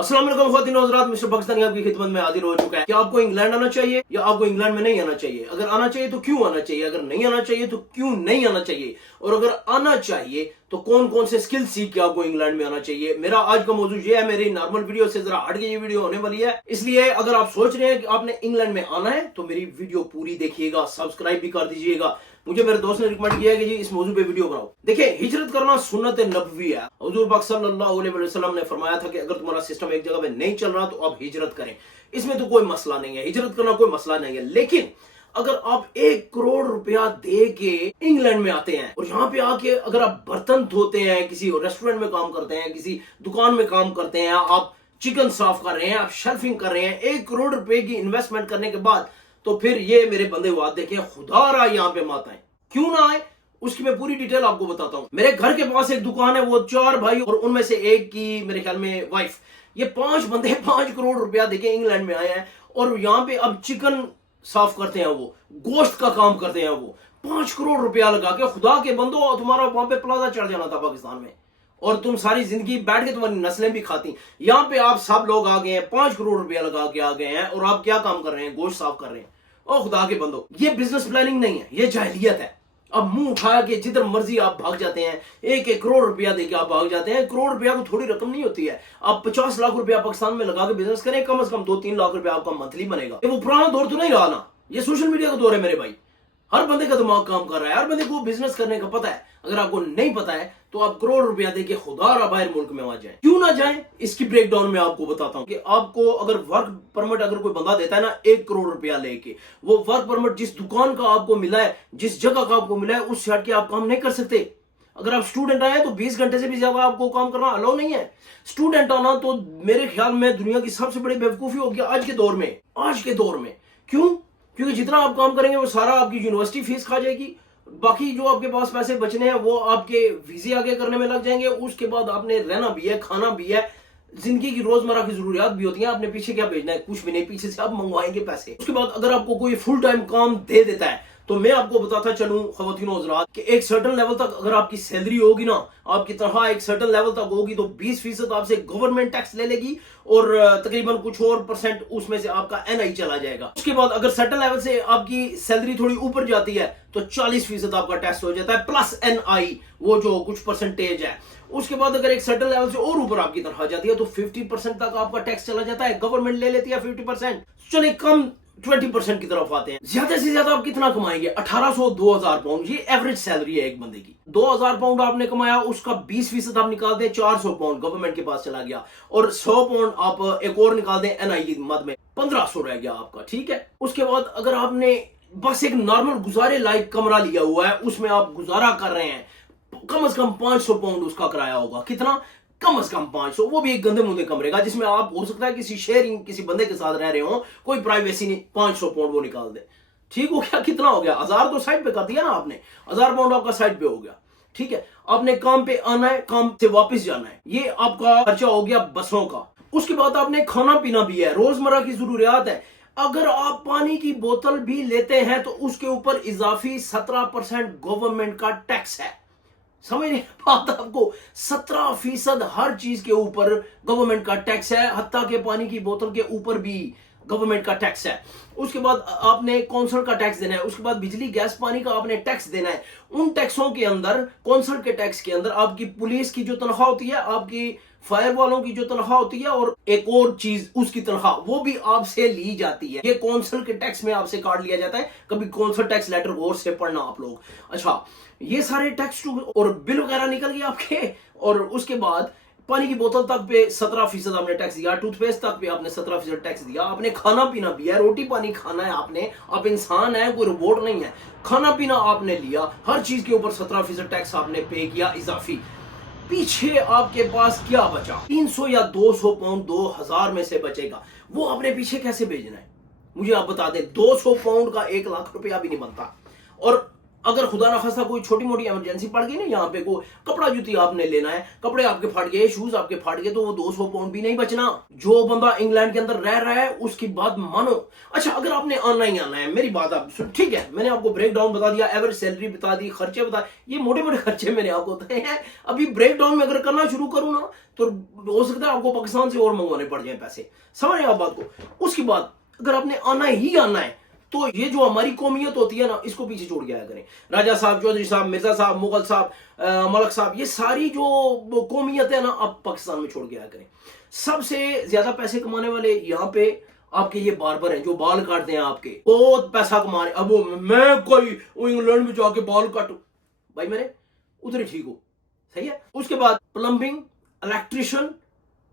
अस्सलाम वालेकुम ख्वातीन और हज़रात, मिस्टर पाकिस्तानी आपकी खिदमत में हाजिर हो चुका है। क्या आपको इंग्लैंड आना चाहिए या आपको इंग्लैंड में नहीं आना चाहिए? अगर आना चाहिए तो क्यों आना चाहिए? अगर नहीं आना चाहिए तो क्यों नहीं आना चाहिए? और अगर आना चाहिए तो कौन कौन से स्किल सीख के आपको इंग्लैंड में आना चाहिए? मेरा आज का मौजूद ये है, मेरी नॉर्मल वीडियो से जरा हट के ये वीडियो होने वाली है। इसलिए अगर आप सोच रहे हैं कि आपने इंग्लैंड में आना है तो मेरी वीडियो पूरी देखिएगा, सब्सक्राइब भी कर दीजिएगा। मुझे मेरे दोस्त ने रिकमेंड किया है कि जी इस मौजूद पे वीडियो बनाओ। देखिए, हिजरत करना सुन्नत नबवी है। हुजूर पाक सल्लल्लाहु अलैहि वसल्लम ने फरमाया था कि अगर तुम्हारा सिस्टम एक जगह पे नहीं चल रहा तो आप हिजरत करें। इसमें तो कोई मसला नहीं है, हिजरत करना कोई मसला नहीं है। लेकिन अगर आप 1 करोड़ रुपया दे के इंग्लैंड में आते हैं और यहाँ पे आके अगर आप बर्तन धोते हैं, किसी रेस्टोरेंट में काम करते हैं, किसी दुकान में काम करते हैं, आप चिकन साफ कर रहे हैं, आप शेल्फिंग कर रहे हैं, 1 करोड़ रुपए की इन्वेस्टमेंट करने के बाद, तो फिर ये मेरे बंदे बात देखें, खुदा रहा यहाँ पे मत आए। क्यों ना आए उसकी मैं पूरी डिटेल आपको बताता हूं। मेरे घर के पास एक दुकान है, वो 4 भाई और उनमें से एक की मेरे ख्याल में वाइफ, ये 5 बंदे 5 करोड़ रुपया देके इंग्लैंड में आए हैं और यहाँ पे अब चिकन साफ करते हैं, वो गोश्त का काम करते हैं। वो 5 करोड़ रुपया लगा के, खुदा के बंदो, तुम्हारा वहां पे प्लाजा चढ़ जाना था पाकिस्तान में और तुम सारी जिंदगी बैठ के तुम्हारी नस्लें भी खाती। यहाँ पे आप सब लोग आ गए हैं, 5 करोड़ रुपया लगा के आ गए हैं और आप क्या काम कर रहे हैं? गोश्त साफ कर रहे हैं। ओ खुदा के बंदो, ये बिजनेस प्लानिंग नहीं है, ये जाहिलियत है। अब मुंह उठा के जिधर मर्जी आप भाग जाते हैं, 1-1 करोड़ रुपया देके आप भाग जाते हैं। करोड़ रुपया को थोड़ी रकम नहीं होती है। आप 50 लाख रुपया पाकिस्तान में लगा के बिजनेस करें, कम से कम 2-3 लाख रुपया आपका मंथली बनेगा। ये वो पुराना दौर तो नहीं रहा ना, ये सोशल मीडिया का दौर है मेरे भाई। हर बंदे का दिमाग काम कर रहा है, हर बंदे को बिजनेस करने का पता है। अगर आपको नहीं पता है तो आप करोड़ रुपया देके खुदा रहा बाहर मुल्क में आ जाए। क्यों ना जाए, इसकी ब्रेकडाउन में आपको बताता हूं कि आपको अगर वर्क परमिट अगर कोई बंदा देता है ना 1 करोड़ रुपया लेके, वो वर्क परमिट जिस दुकान का आपको मिला है, जिस जगह का आपको मिला है, उस हट के आप काम नहीं कर सकते। अगर आप स्टूडेंट आए तो 20 घंटे से भी ज्यादा आपको काम करना अलाउ नहीं है। स्टूडेंट आना तो मेरे ख्याल में दुनिया की सबसे बड़ी बेवकूफी होगी आज के दौर में। आज के दौर में क्यों? क्योंकि जितना आप काम करेंगे वो सारा आपकी यूनिवर्सिटी फीस खा जाएगी। बाकी जो आपके पास पैसे बचने हैं वो आपके वीजे आगे करने में लग जाएंगे। उसके बाद आपने रहना भी है, खाना भी है, जिंदगी की रोजमर्रा की जरूरियात भी होती हैं। आपने पीछे क्या भेजना है? कुछ भी नहीं, पीछे से आप मंगवाएंगे पैसे। उसके बाद अगर आपको कोई फुल टाइम काम दे देता है तो मैं आपको बताता चलूं ख्वातीनो हज़रात कि एक सर्टन लेवल तक अगर आपकी सैलरी होगी ना, आपकी तनख्वाह एक सर्टन लेवल तक होगी तो 20% आपसे गवर्नमेंट टैक्स ले लेगी और तकरीबन कुछ और % उसमें से आपका NI चला जाएगा। उसके बाद अगर सर्टन लेवल से आपकी सैलरी थोड़ी ऊपर जाती है तो 40% आपका टैक्स हो जाता है प्लस NI, वो जो कुछ परसेंटेज है। उसके बाद अगर एक सर्टन लेवल से और ऊपर आपकी तनख्वाह जाती है तो 50% तक आपका टैक्स चला जाता है, गवर्नमेंट ले लेती है 50%। चलिए कम 20% की तरफ आते हैं। ज्यादा से ज्यादा आप कितना कमाएंगे? 1800-2000 पाउंड, ये एवरेज सैलरी है एक बंदे की। 2000 पाउंड आपने कमाया, उसका 20% आप निकाल दें, 400 पाउंड गवर्नमेंट के पास चला गया और 100 पाउंड आप एक और निकाल दें NI की मद में, 1500 रह गया आपका। ठीक है। उसके बाद अगर आपने बस एक नॉर्मल गुजारे लायक कमरा लिया हुआ है, उसमें आप गुजारा कर रहे हैं, कम से कम 500 पाउंड उसका किराया होगा। कितना? कम से कम 500, वो भी एक गंदे मुंदे कमरे का, जिसमें आप हो सकता है किसी शेयरिंग किसी बंदे के साथ रह रहे हो, कोई प्राइवेसी नहीं। 500 पाउंड वो निकाल दे। ठीक हो गया? कितना हो गया? 1000 तो साइड पे कर दिया ना आपने, 1000 पाउंड आपका साइड पे हो गया। ठीक है। आपने काम पे आना है, काम से वापस जाना है, ये आपका खर्चा हो गया बसों का। उसके बाद आपने खाना पीना भी है, रोजमर्रा की जरूरियात है। अगर आप पानी की बोतल भी लेते हैं तो उसके ऊपर इजाफी 17% गवर्नमेंट का टैक्स है। समझ नहीं बात आपको? 17% हर चीज के ऊपर गवर्नमेंट का टैक्स है, हत्ता के पानी की बोतल के ऊपर भी गवर्नमेंट का टैक्स है। उसके बाद आपने कौंसल का टैक्स देना है, उसके बाद बिजली गैस पानी का आपने टैक्स देना है। उन टैक्सों के अंदर, कौंसल के टैक्स के अंदर आपकी पुलिस की जो तनख्वाह होती है, आपकी फायर वालों की जो तनख्वाह होती है और एक और चीज उसकी तनख्वाह, वो भी आपसे ली जाती है। ये कौंसल के टैक्स में आपसे काट लिया जाता है। कभी कौंसल टैक्स लेटर गौर से पढ़ना आप लोग। अच्छा, ये सारे टैक्स और बिल वगैरह निकल गए आपके। और उसके बाद पानी की बोतल तक पे 17% आपने टैक्स दिया, टूथपेस्ट तक पे आपने 17% टैक्स दिया। आपने खाना पीना भी है, रोटी पानी खाना है आपने, आप इंसान है, कोई रोबोट नहीं है। खाना पीना आपने लिया, हर चीज के ऊपर 17% टैक्स आपने पे किया इजाफी। पीछे आपके पास क्या बचा? 300 या 200 पाउंड 2000 में से बचेगा, वो आपने पीछे कैसे भेजना है? मुझे आप बता दें। 200 पाउंड का 1 लाख रुपया भी नहीं बनता। और अगर खुदा ना खास्ता कोई छोटी मोटी इमरजेंसी पड़ गई ना, यहाँ पे को कपड़ा जूती आपने लेना है, कपड़े आपके फट गए, शूज आपके फट गए, तो वो 200 पाउंड भी नहीं बचना। जो बंदा इंग्लैंड के अंदर रह रहा है उसकी बात मानो। अच्छा, अगर आपने आना ही आना है, मेरी बात आप सुन, ठीक है, मैंने आपको ब्रेक डाउन बता दिया, एवरेज सैलरी बता दी, खर्चे बता, ये मोटे मोटे खर्चे मैंने आपको बताए हैं। अभी ब्रेक डाउन में अगर करना शुरू करूँ ना, तो हो सकता है आपको पाकिस्तान से और मंगवाने पड़ जाए पैसे। समझ आप बात को। उसके बाद अगर आपने आना ही आना है, तो ये जो हमारी कौमियत होती है ना, इसको पीछे छोड़ के आया करें। राजा साहब, चौधरी साहब, मिर्जा साहब, मुगल साहब, मलक साहब, ये सारी जो कौमियत है ना, आप पाकिस्तान में छोड़ के आया करें। सबसे ज्यादा पैसे कमाने वाले यहाँ पे आपके ये बार्बर हैं, जो बाल काटते हैं आपके, बहुत पैसा कमा रहे। अब वो मैं कोई इंग्लैंड में जाके बाल काटू, भाई मेरे उधर ही ठीक हो, सही है। उसके बाद प्लम्बिंग, इलेक्ट्रिशियन,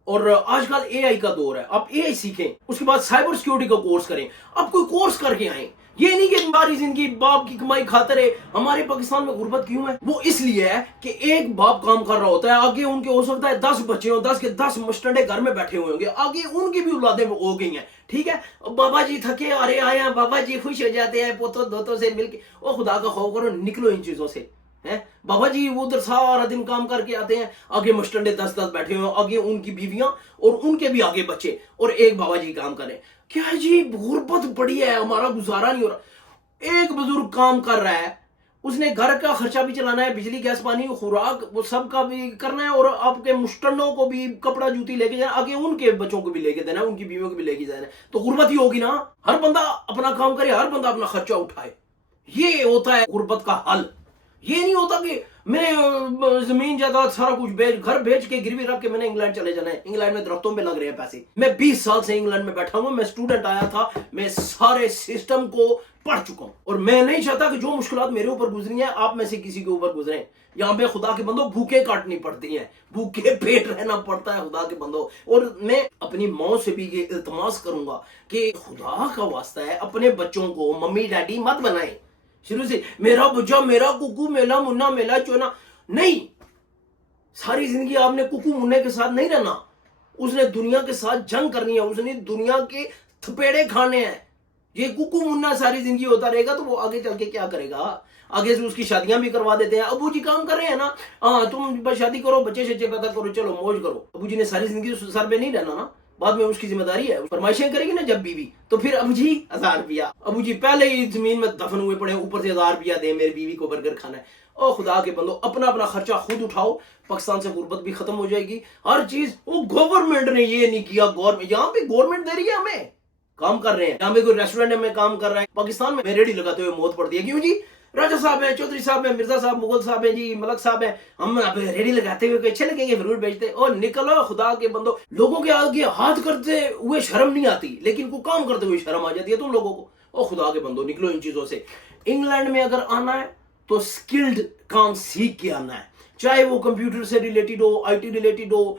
और आजकल एआई का दौर है, आप एआई सीखें। उसके बाद साइबर सिक्योरिटी का कोर्स करें। आप कोई कोर्स करके आए, ये नहीं कि हमारी जिंदगी बाप की कमाई खातर है। हमारे पाकिस्तान में गुर्बत क्यों है? वो इसलिए है कि एक बाप काम कर रहा होता है, आगे उनके हो सकता है 10 बच्चे हो, 10 के 10 मुस्टंडे घर में बैठे हुए होंगे, आगे उनकी भी औलादें हो गई हैं, ठीक है। बाबा जी थके अरे आए हैं, बाबा जी खुश हो जाते हैं पोतों दोतों से मिलके। ओ खुदा का खौफ करो, निकलो इन चीजों से, है। बाबा जी वो उधर सारा दिन काम करके आते हैं, आगे मुस्टंडे 10-10 बैठे हुए, आगे उनकी बीवियां और उनके भी आगे बच्चे, और एक बाबा जी काम करें। क्या जी, गुर्बत बड़ी है, हमारा गुजारा नहीं हो रहा। एक बुजुर्ग काम कर रहा है, उसने घर का खर्चा भी चलाना है, बिजली गैस पानी खुराक वो सब का भी करना है, और आपके मुस्टंडों को भी कपड़ा जूती लेके जाना, आगे उनके बच्चों को भी लेके देना है, उनकी बीवियों को भी लेके जाना है, तो गुर्बत ही होगी ना। हर बंदा अपना काम करे, हर बंदा अपना खर्चा उठाए, ये होता है गुर्बत का हल। ये नहीं होता कि मैंने जमीन जायदाद सारा कुछ घर बेच के गिरवी रख के मैंने इंग्लैंड चले जाना है। इंग्लैंड में दरख्तों पे लग रहे हैं पैसे। मैं 20 साल से इंग्लैंड में बैठा हूं, मैं स्टूडेंट आया था, मैं सारे सिस्टम को पढ़ चुका हूं, और मैं नहीं चाहता कि जो मुश्किलात मेरे ऊपर गुजरी है आप में से किसी के ऊपर गुजरे। यहाँ पे खुदा के बंदो भूखे काटनी पड़ती हैं, भूखे पेट रहना पड़ता है खुदा के बंदो। और मैं अपनी माँ से भी ये इल्तमास करूंगा कि खुदा का वास्ता है, अपने बच्चों को मम्मी डैडी मत बनाए शुरू से, मेरा बुज्जा, मेरा कुकू, मेला मुन्ना, मेला चोना नहीं। सारी जिंदगी आपने कुकू मुन्ने के साथ नहीं रहना, उसने दुनिया के साथ जंग करनी है, उसने दुनिया के थपेड़े खाने हैं। ये कुकू मुन्ना सारी जिंदगी होता रहेगा तो वो आगे चल के क्या करेगा? आगे से उसकी शादियां भी करवा देते हैं। अबू जी काम कर रहे हैं ना, हाँ तुम बस शादी करो, बच्चे शच्चे पैदा करो, चलो मौज करो। अबू जी ने सारी जिंदगी सर पे नहीं रहना ना, बाद में उसकी जिम्मेदारी है। फरमाइशें करेगी ना जब बीवी, तो फिर अबू जी 1000 रुपया, अबू जी पहले ही जमीन में दफन हुए पड़े, ऊपर से 1000 रुपया दे, मेरी बीवी को बर्गर खाना है। ओ खुदा के बंदो, अपना अपना खर्चा खुद उठाओ, पाकिस्तान से गुर्बत भी खत्म हो जाएगी। हर चीज वो गवर्नमेंट ने ये नहीं किया, गवर्नमेंट यहाँ पे गवर्नमेंट दे रही है, हमें काम कर रहे हैं। यहाँ पे कोई रेस्टोरेंट में काम कर रहा है, पाकिस्तान में रेडी लगाते हुए मौत पड़ती है। क्यों जी? राजा साहब है, चौधरी साहब है, मिर्जा साहब, मुगल साहब है जी, मलक साहब है, हम रेडी लगाते हुए अच्छे लगेंगे, फ्रूट बेचते। और निकलो खुदा के बंदो, लोगों के आगे हाथ करते हुए शर्म नहीं आती, लेकिन को काम करते हुए शर्म आ जाती है तुम लोगों को। ओ खुदा के बंदो, निकलो इन चीजों से। इंग्लैंड में अगर आना है तो स्किल्ड काम सीख के आना है, चाहे वो कंप्यूटर से रिलेटेड हो, आईटी रिलेटेड हो,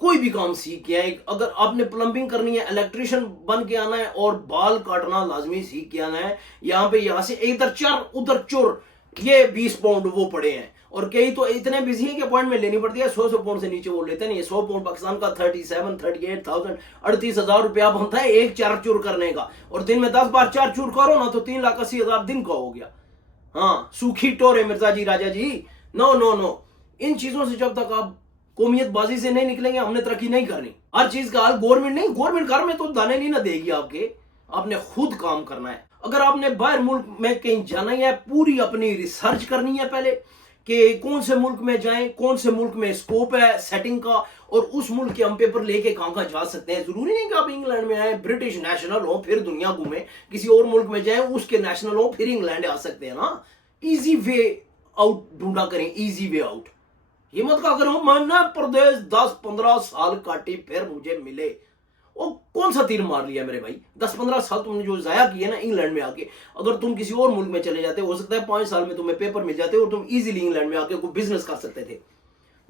कोई भी काम सीख के आए। अगर आपने प्लम्बिंग करनी है, इलेक्ट्रिशियन बन के आना है, और बाल काटना लाजमी सीख के आना है। यहाँ पे यहाँ से इधर चर उधर चुर, ये 20 पाउंड वो पड़े हैं। और कई तो इतने बिजी हैं कि अपॉइंटमेंट लेनी पड़ती है, 100 पाउंड से नीचे वो लेते नहीं है। 100 पाउंड पाकिस्तान का 38,000 38,000 रुपया बनता है एक चार चूर करने का, और दिन में 10 बार चार चूर करो ना तो 3,80,000 दिन का हो गया। हाँ, सूखी टोरे मिर्जा जी, राजा जी, नो नो नो। इन चीजों से जब तक आप कौमियत बाजी से नहीं निकलेंगे, हमने तरक्की नहीं करनी। हर चीज का हाल गवर्नमेंट नहीं, गवर्नमेंट घर में तो दाने नहीं ना देगी आपके, आपने खुद काम करना है। अगर आपने बाहर मुल्क में कहीं जाना है, पूरी अपनी रिसर्च करनी है पहले कि कौन से मुल्क में जाएं, कौन से मुल्क में स्कोप है सेटिंग का, और उस मुल्क के हम पेपर लेके कहां जा सकते हैं। जरूरी नहीं कि आप इंग्लैंड में आए, ब्रिटिश नेशनल हो फिर दुनिया घूमे, किसी और मुल्क में जाए उसके नेशनल हो फिर इंग्लैंड आ सकते हैं ना। इजी वे आउट ढूंढा करें, इजी वे आउट। ये मत कहा करो मैंने प्रदेश 10-15 साल काटी फिर मुझे मिले। वो कौन सा तीर मार लिया मेरे भाई? 10-15 साल तुमने जो जाया किए ना इंग्लैंड में आके, अगर तुम किसी और मुल्क में चले जाते, हो सकता है 5 साल में तुम्हें पेपर मिल जाते और तुम इजीली इंग्लैंड में आके कोई बिजनेस कर सकते थे।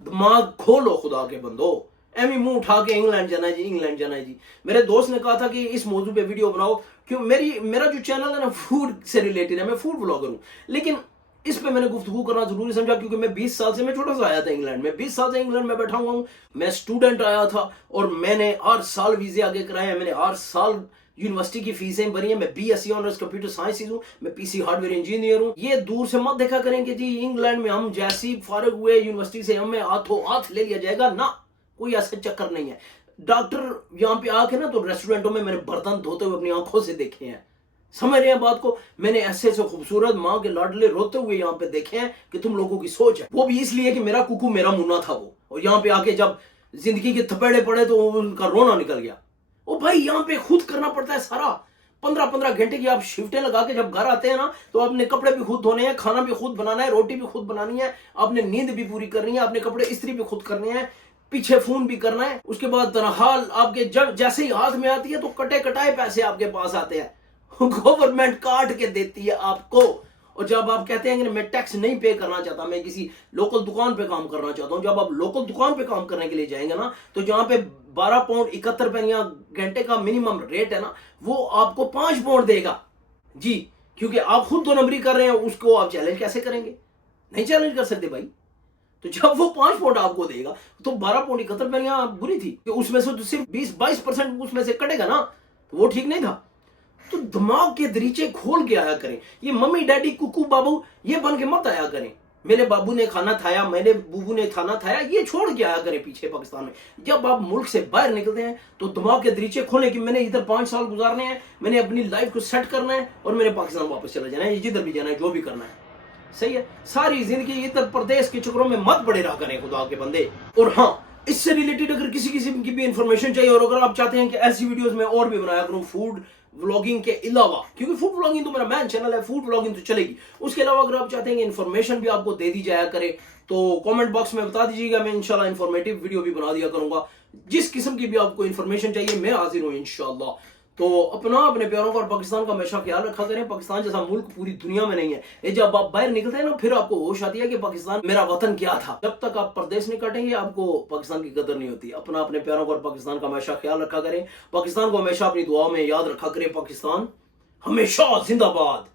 दिमाग खोलो खुदा के बंदो, एमी मुंह उठा के इंग्लैंड जाना है जी, इंग्लैंड जाना है जी। मेरे दोस्त ने कहा था कि इस मौजू पे वीडियो बनाओ, क्यों मेरा जो चैनल है ना फूड से रिलेटेड है, मैं फूड ब्लॉगर हूं, लेकिन इस पे मैंने गुफ्तगू करना जरूरी समझा क्योंकि मैं 20 साल से, मैं छोटा सा आया था इंग्लैंड में, 20 साल से इंग्लैंड में बैठा हुआ हूं। मैं स्टूडेंट आया था और मैंने हर साल वीजे आगे कराए हैं, मैंने हर साल यूनिवर्सिटी की फीसें भरी हैं, मैं बीएससी ऑनर्स कंप्यूटर साइंस हूँ, मैं पीसी हार्डवेयर इंजीनियर हूँ। ये दूर से मत देखा करेंगे जी इंग्लैंड में हम जैसी फारिग हुए यूनिवर्सिटी से हमें हाथों हाथ ले लिया जाएगा, ना, कोई ऐसा चक्कर नहीं है। डॉक्टर यहाँ पे आके ना तो रेस्टोरेंटों में मैंने बर्तन धोते हुए अपनी आंखों से देखे हैं, समझ रहे हैं बात को। मैंने ऐसे खूबसूरत माँ के लाडले रोते हुए यहाँ पे देखे हैं कि तुम लोगों की सोच है, वो भी इसलिए कि मेरा कुकू मेरा मुन्ना था वो, और यहाँ पे आके जब जिंदगी के थपेड़े पड़े तो उनका रोना निकल गया। ओ भाई यहाँ पे खुद करना पड़ता है सारा, 15-15 घंटे की आप शिफ्टें लगा के जब घर आते हैं ना तो अपने कपड़े भी खुद धोने हैं, खाना भी खुद बनाना है, रोटी भी खुद बनानी है, आपने नींद भी पूरी करनी है, अपने कपड़े इस्त्री भी खुद करने हैं, पीछे फोन भी करना है। उसके बाद तनहाल आपके जब जैसे ही हाथ में आती है तो कटे कटाए पैसे आपके पास आते हैं, गवर्नमेंट काट के देती है आपको। और जब आप कहते हैं कि मैं टैक्स नहीं पे करना चाहता, मैं किसी लोकल दुकान पे काम करना चाहता हूं, जब आप लोकल दुकान पे काम करने के लिए जाएंगे ना तो जहां पे 12 पाउंड 71 पैसे घंटे का मिनिमम रेट है ना, वो आपको 5 पाउंड देगा जी, क्योंकि आप खुद 2 नंबरी कर रहे हैं, उसको आप चैलेंज कैसे करेंगे? नहीं चैलेंज कर सकते भाई। तो जब वो 5 पाउंड आपको देगा तो 12 पाउंड 71 पैसे बुरी थी कि उसमें से तो सिर्फ 20-22% उसमें से कटेगा ना, तो वो ठीक नहीं था। तो दिमाग के दरीचे खोल के आया करें, ये मम्मी डैडी कुकू बाबू ये बन के मत आया करें, मेरे बाबू ने खाना खाया, मैंने बूबू ने खाना खाया, ये छोड़ के आया करें पीछे पाकिस्तान में। जब आप मुल्क से बाहर निकलते हैं तो दिमाग के दरीचे खोलें कि मैंने इधर 5 साल गुजारने हैं, मैंने अपनी लाइफ को सेट करना है और मैंने पाकिस्तान वापस चला जाना है, जिधर भी जाना है, जो भी करना है, सही है। सारी जिंदगी इधर प्रदेश के चक्रों में मत पड़े रहा करें खुदा के बंदे। और हाँ, इससे रिलेटेड अगर किसी किस्म की भी इंफॉर्मेशन चाहिए और अगर आप चाहते हैं कि ऐसी वीडियोस में और भी बनाया करूं फूड व्लॉगिंग के अलावा, क्योंकि फूड व्लॉगिंग तो मेरा मेन चैनल है, फूड व्लॉगिंग तो चलेगी, उसके अलावा अगर आप चाहते हैं कि इन्फॉर्मेशन भी आपको दे दी जाया करे तो कमेंट बॉक्स में बता दीजिएगा, मैं इंशाल्लाह इन्फॉर्मेटिव वीडियो भी बना दिया करूंगा। जिस किस्म की भी आपको इन्फॉर्मेशन चाहिए मैं हाजिर हूं इंशाल्लाह। तो अपने प्यारों का और पाकिस्तान का हमेशा ख्याल रखा करें। पाकिस्तान जैसा मुल्क पूरी दुनिया में नहीं है। ये जब आप बाहर निकलते हैं ना फिर आपको होश आती है कि पाकिस्तान मेरा वतन क्या था। जब तक आप परदेश नहीं काटेंगे आपको पाकिस्तान की कदर नहीं होती। अपने प्यारों का और पाकिस्तान का हमेशा ख्याल रखा करें। पाकिस्तान को हमेशा अपनी दुआ में याद रखा करें। पाकिस्तान हमेशा जिंदाबाद।